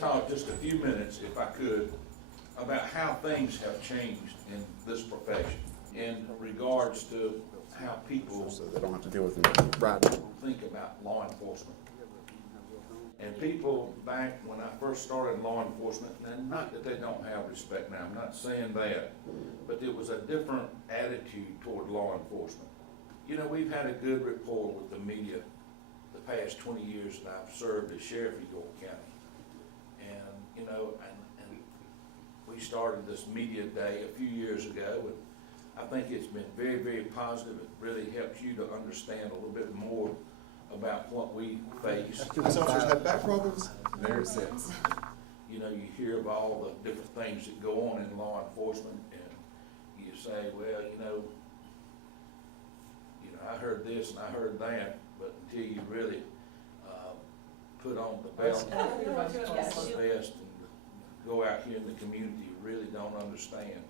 talk just a few minutes, if I could, about how things have changed in this profession in regards to how people So they don't have to deal with them riding. think about law enforcement. And people back when I first started in law enforcement, and not that they don't have respect now, I'm not saying that, but there was a different attitude toward law enforcement. You know, we've had a good rapport with the media the past 20 years that I've served as sheriff of York County. And, you know, and we started this media day a few years ago, and I think it's been very, very positive. It really helps you to understand a little bit more about what we face. Police officers have back problems. There it sits. You know, you hear of all the different things that go on in law enforcement, and you say, well, you know, I heard this and I heard that, but until you really put on the belt, the vest, and go out here in the community, you really don't understand.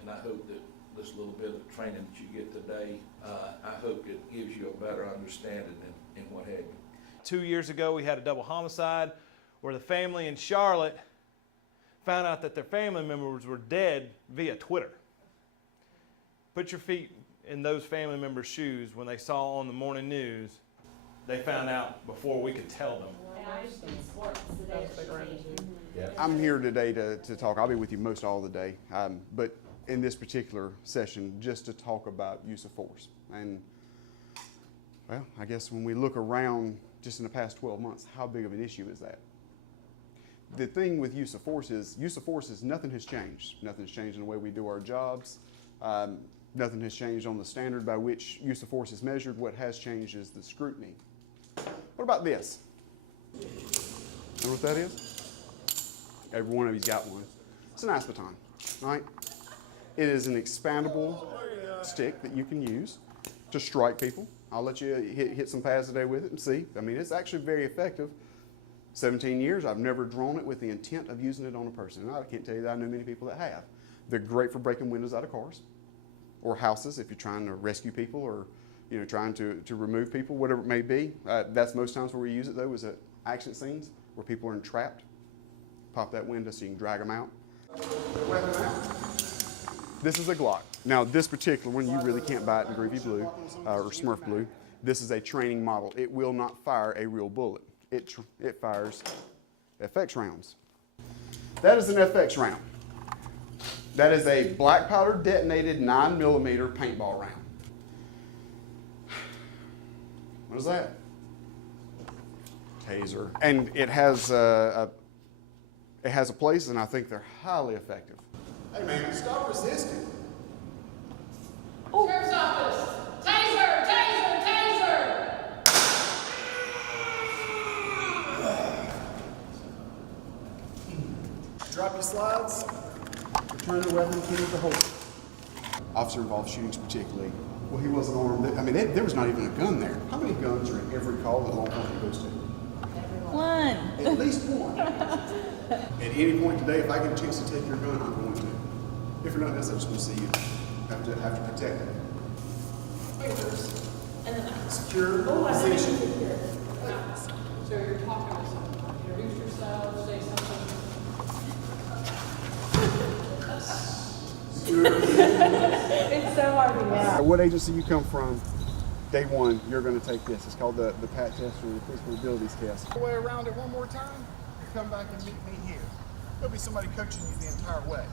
And I hope that this little bit of training that you get today, I hope it gives you a better understanding in what have you. 2 years ago, we had a double homicide where the family in Charlotte found out that their family members were dead via Twitter. Put your feet in those family members' shoes when they saw on the morning news, they found out before we could tell them. I'm here today to talk. I'll be with you most all the day, but in this particular session, just to talk about use of force. And, well, I guess when we look around just in the past 12 months, how big of an issue is that? The thing with use of force is nothing has changed. Nothing's changed in the way we do our jobs. Nothing has changed on the standard by which use of force is measured. What has changed is the scrutiny. What about this? Know what that is? Every one of you's got one. It's an ice baton, right? It is an expandable stick that you can use to strike people. I'll let you hit some pads today with it and see. I mean, it's actually very effective. 17 years, I've never drawn it with the intent of using it on a person. And I can't tell you that I know many people that have. They're great for breaking windows out of cars or houses if you're trying to rescue people or trying to remove people, whatever it may be. That's most times where we use it, though, is at action scenes where people are entrapped. Pop that window so you can drag them out. This is a Glock. Now, this particular one, you really can't buy it in Groovy Blue or Smurf Blue. This is a training model. It will not fire a real bullet. It fires FX rounds. That is an FX round. That is a black powder detonated 9mm paintball round. What is that? Taser. And it has a place, and I think they're highly effective. Hey man, stop resisting. Oh. Sheriff's office. Taser! Taser! Taser! Drop your slides. Return the weapon, keep the holster. Officer-involved shootings particularly. Well, he wasn't armed. I mean, there was not even a gun there. How many guns are in every call that law enforcement goes to? One. At least one. At any point today, if I get a chance to take your gun, I'm going to. If for nothing else, I just want to see you have to protect it. And then Secure position. so you're talking to someone. Introduce yourself, say something. It's so hard to know. What agency you come from, day one, you're going to take this. It's called the PAT test or the physical abilities test. Go around it one more time, you come back and meet me here. There'll be somebody coaching you the entire way.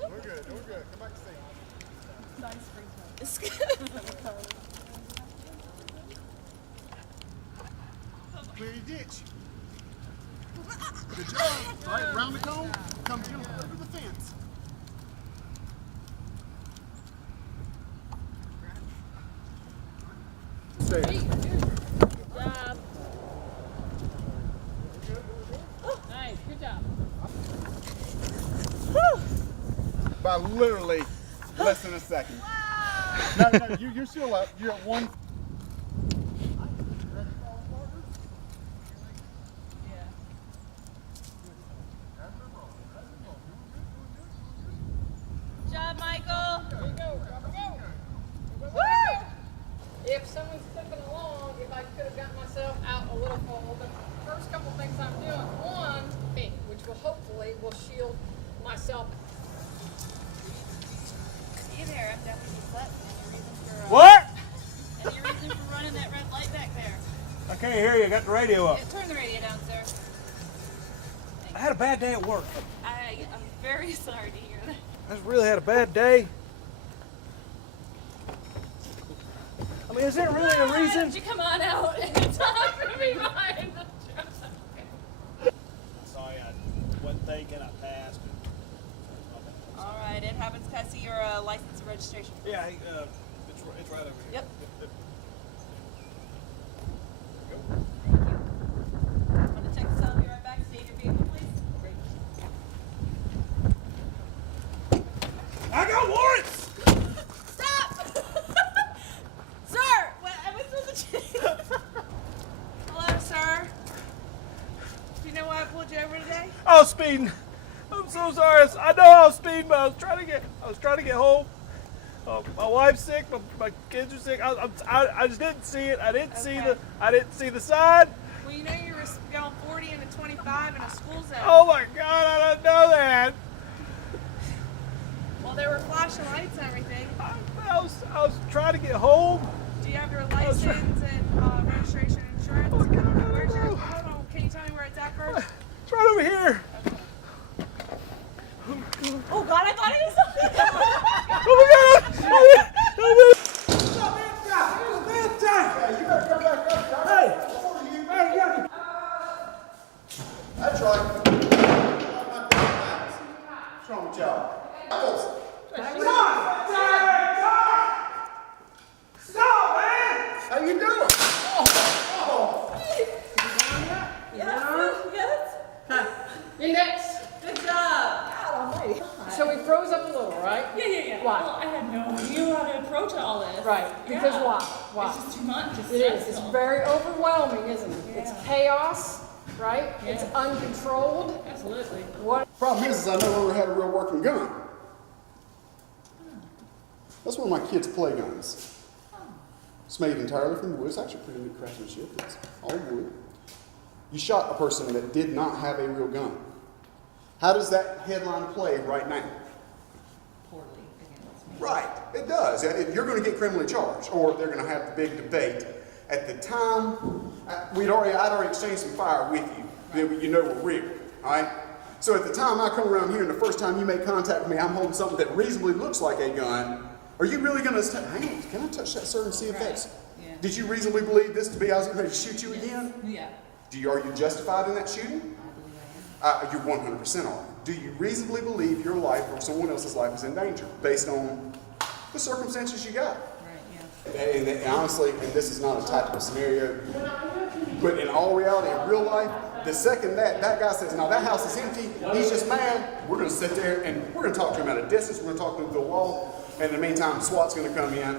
We're good. Come back to see. Clear your ditch. Good job. Right, round the cone, come jump over the fence. Stay. Good job. Nice, good job. By literally less than a second. No, you're still up. You're at one. if someone's clipping along, if I could have gotten myself out a little further. The first couple things I'm doing, one, which will hopefully shield myself. Hey there, I'm Deputy Sutton. Any reason for What? Any reason for running that red light back there? I can't hear you. I got the radio up. Yeah, turn the radio down, sir. I had a bad day at work. I'm very sorry to hear that. I just really had a bad day. I mean, is there really a Why reason? don't you come on out and talk to me behind the truck? Sorry, I wasn't thinking. I passed. All right, it happens. Can I see your license and registration? Yeah, it's right over here. Yep. I'm gonna check this out. I'll be right back. State your vehicle, please. Great. I got warrants! Stop! Sir! What am I supposed to do? Hello, sir. Do you know why I pulled you over today? I was speeding. I'm so sorry. I know I was speeding, but I was trying to get home. My wife's sick. My kids are sick. I just didn't see it. I didn't see the sign. Well, you know you were going 40 into 25 in a school zone. Oh my God! I didn't know that. Well, there were flashing lights and everything. I was trying to get home. Do you have your license and registration and insurance? Oh, God, Where's your, no. hold on, can you tell me where it's at first? It's right over here. Oh God, I thought it was something. Oh my God! That's right. What's wrong with y'all? How you doing? Yes. Index. Good job. So we froze up a little, right? Yeah. Why? Well, I had no idea how to approach all this. Right. Because Yeah. why? It's just too much. It's It is. It's stressful. very overwhelming, isn't it? It's Yeah. chaos, right? Yeah. It's uncontrolled. Absolutely. What? Problem is I no longer had a real working gun. That's one of my kids' play guns. It's made entirely from wood. It's actually pretty neat craftsmanship. It's all wood. You shot a person that did not have a real gun. How does that headline play right now? Poorly against me. Right, it does. You're going to get criminally charged, or they're going to have the big debate. At the time, I'd already exchanged some fire with you. Then you know we're real, all right? So at the time I come around here, and the first time you make contact with me, I'm holding something that reasonably looks like a gun. Are you really going to hang on? Can I touch that, sir, and see if that's? Yeah. Did you reasonably believe this to be? I was going to shoot you again. Yeah. Are you justified in that shooting? I believe I am. You're 100% on. Do you reasonably believe your life or someone else's life is in danger based on the circumstances you got? Right. Yeah. And honestly, and this is not a tactical scenario, but in all reality, in real life, the second that guy says, "Now that house is empty," he's just mad. We're going to sit there and we're going to talk to him at a distance. We're going to talk to him through the wall. And in the meantime, SWAT's going to come in.